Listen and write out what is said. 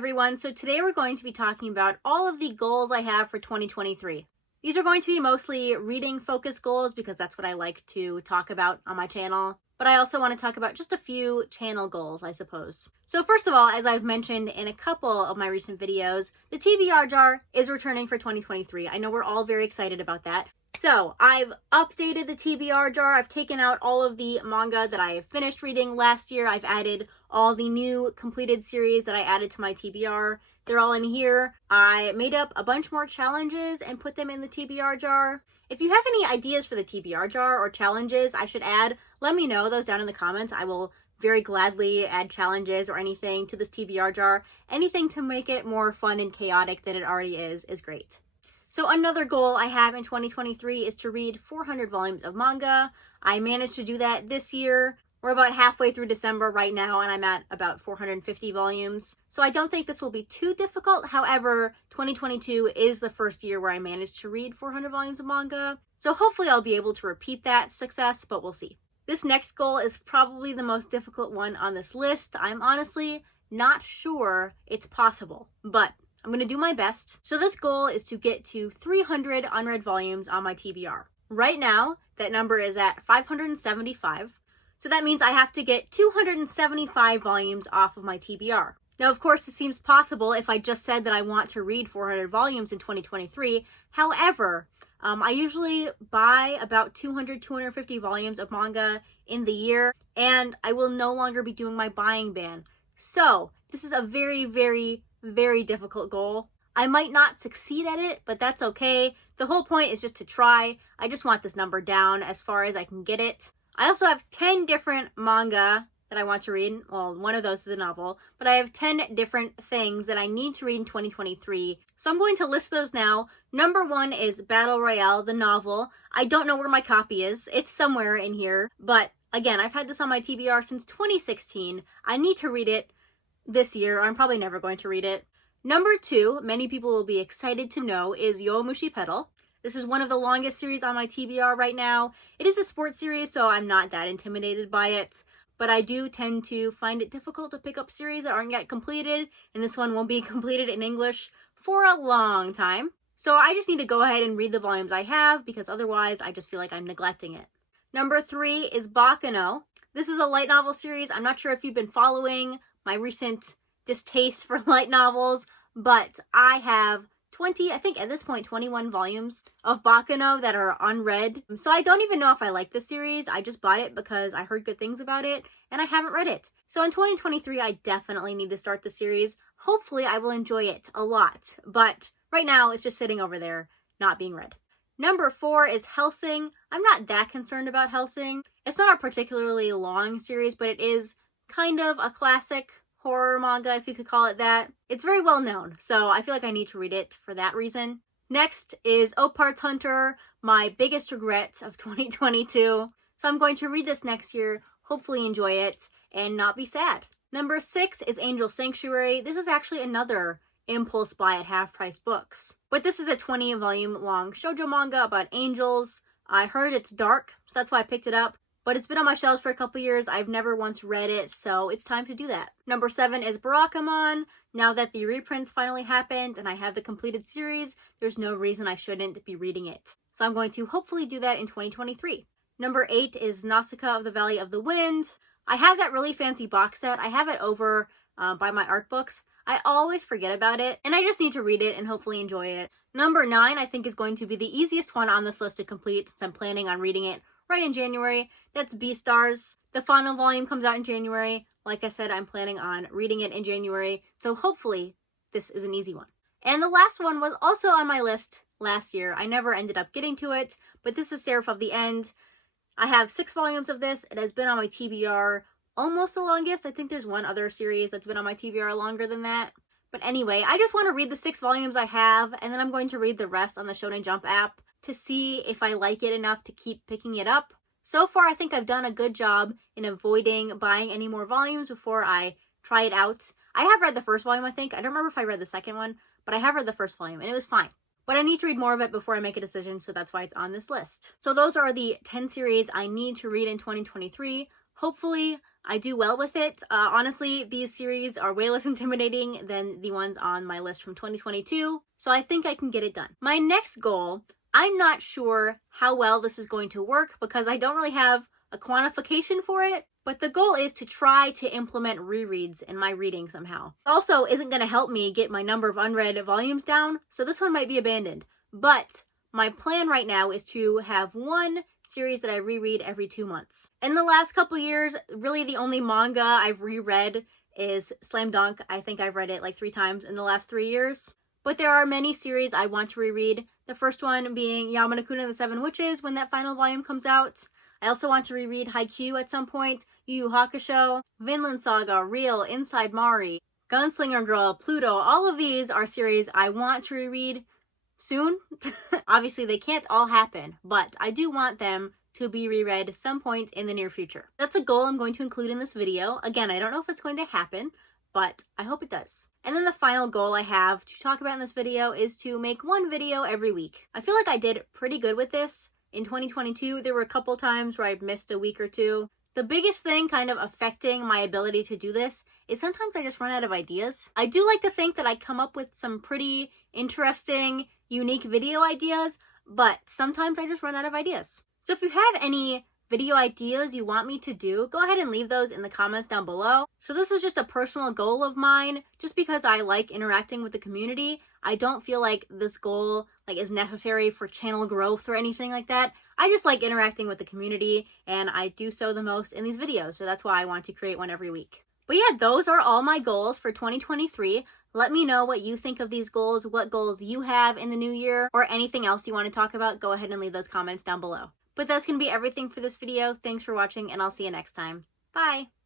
everyone. So today we're going to be talking about all of the goals I have for 2023. These are going to be mostly reading focused goals because that's what I like to talk about on my channel. But I also want to talk about just a few channel goals, I suppose. So first of all, as I've mentioned in a couple of my recent videos, the TBR jar is returning for 2023. I know we're all very excited about that. So I've updated the TBR jar. I've taken out all of the manga that I have finished reading last year. I've added all the new completed series that I added to my TBR. They're all in here. I made up a bunch more challenges and put them in the TBR jar. If you have any ideas for the TBR jar or challenges I should add, let me know those down in the comments. I will very gladly add challenges or anything to this TBR jar. Anything to make it more fun and chaotic than it already is great. So another goal I have in 2023 is to read 400 volumes of manga. I managed to do that this year. We're about halfway through December right now, and I'm at about 450 volumes. So I don't think this will be too difficult. However, 2022 is the first year where I managed to read 400 volumes of manga. So hopefully I'll be able to repeat that success, but we'll see. This next goal is probably the most difficult one on this list. I'm honestly not sure it's possible, but I'm going to do my best. So this goal is to get to 300 unread volumes on my TBR. Right now, that number is at 575. So that means I have to get 275 volumes off of my TBR. Now, of course, this seems possible if I just said that I want to read 400 volumes in 2023. However, I usually buy about 250 volumes of manga in the year, and I will no longer be doing my buying ban. So this is a very, very, very difficult goal. I might not succeed at it, but that's okay. The whole point is just to try. I just want this number down as far as I can get it. I also have 10 different manga that I want to read. Well, one of those is a novel, but I have 10 different things that I need to read in 2023. So I'm going to list those now. Number 1 is Battle Royale, the novel. I don't know where my copy is. It's somewhere in here, but again, I've had this on my TBR since 2016. I need to read it this year. I'm probably never going to read it. Number 2, many people will be excited to know, is Yomushi Petal. This is one of the longest series on my TBR right now. It is a sports series, so I'm not that intimidated by it, but I do tend to find it difficult to pick up series that aren't yet completed, and this one won't be completed in English for a long time. So I just need to go ahead and read the volumes I have, because otherwise I just feel like I'm neglecting it. Number 3 is Baccano. This is a light novel series. I'm not sure if you've been following my recent distaste for light novels, but I have 20, I think at this point, 21 volumes of Baccano that are unread. So I don't even know if I like this series. I just bought it because I heard good things about it and I haven't read it. So in 2023, I definitely need to start the series. Hopefully I will enjoy it a lot, but right now it's just sitting over there, not being read. Number 4 is Hellsing. I'm not that concerned about Hellsing. It's not a particularly long series, but it is kind of a classic horror manga, if you could call it that. It's very well known, so I feel like I need to read it for that reason. Next is Opart's Hunter, my biggest regret of 2022. So I'm going to read this next year, hopefully enjoy it, and not be sad. Number 6 is Angel Sanctuary. This is actually another impulse buy at Half Price Books. But this is a 20-volume long shoujo manga about angels. I heard it's dark, so that's why I picked it up. But it's been on my shelves for a couple years. I've never once read it, so it's time to do that. Number 7 is Barakamon. Now that the reprints finally happened and I have the completed series, there's no reason I shouldn't be reading it. So I'm going to hopefully do that in 2023. Number 8 is Nausicaa of the Valley of the Wind. I have that really fancy box set. I have it over by my art books. I always forget about it, and I just need to read it and hopefully enjoy it. Number 9, I think, is going to be the easiest one on this list to complete since I'm planning on reading it right in January. That's Beastars. The final volume comes out in January. Like I said, I'm planning on reading it in January, so hopefully this is an easy one. And the last one was also on my list last year. I never ended up getting to it, but this is Seraph of the End. I have 6 volumes of this. It has been on my TBR almost the longest. I think there's one other series that's been on my TBR longer than that. But anyway, I just want to read the 6 volumes I have, and then I'm going to read the rest on the Shonen Jump app to see if I like it enough to keep picking it up. So far, I think I've done a good job in avoiding buying any more volumes before I try it out. I have read the first volume, I think. I don't remember if I read the second one, but I have read the first volume, and it was fine. But I need to read more of it before I make a decision, so that's why it's on this list. So those are the 10 series I need to read in 2023. Hopefully, I do well with it. Honestly, these series are way less intimidating than the ones on my list from 2022, so I think I can get it done. My next goal, I'm not sure how well this is going to work because I don't really have a quantification for it, but the goal is to try to implement rereads in my reading somehow. It also isn't going to help me get my number of unread volumes down, so this one might be abandoned. But my plan right now is to have one series that I reread every 2 months. In the last couple years, really the only manga I've reread is Slam Dunk. I think I've read it like 3 times in the last 3 years. But there are many series I want to reread. The first one being Yamada-kun and the Seven Witches when that final volume comes out. I also want to reread Haikyuu at some point, Yu Yu Hakusho, Vinland Saga, Real, Inside Mari, Gunslinger Girl, Pluto. All of these are series I want to reread soon. Obviously, they can't all happen, but I do want them to be reread some point in the near future. That's a goal I'm going to include in this video. Again, I don't know if it's going to happen, but I hope it does. And then the final goal I have to talk about in this video is to make one video every week. I feel like I did pretty good with this. In 2022, there were a couple times where I've missed a week or two. The biggest thing kind of affecting my ability to do this is sometimes I just run out of ideas. I do like to think that I come up with some pretty interesting, unique video ideas, but sometimes I just run out of ideas. So if you have any video ideas you want me to do, go ahead and leave those in the comments down below. So this is just a personal goal of mine, just because I like interacting with the community. I don't feel like this goal is necessary for channel growth or anything like that. I just like interacting with the community, and I do so the most in these videos, so that's why I want to create one every week. But yeah, those are all my goals for 2023. Let me know what you think of these goals, what goals you have in the new year, or anything else you want to talk about. Go ahead and leave those comments down below. But that's going to be everything for this video. Thanks for watching, and I'll see you next time. Bye!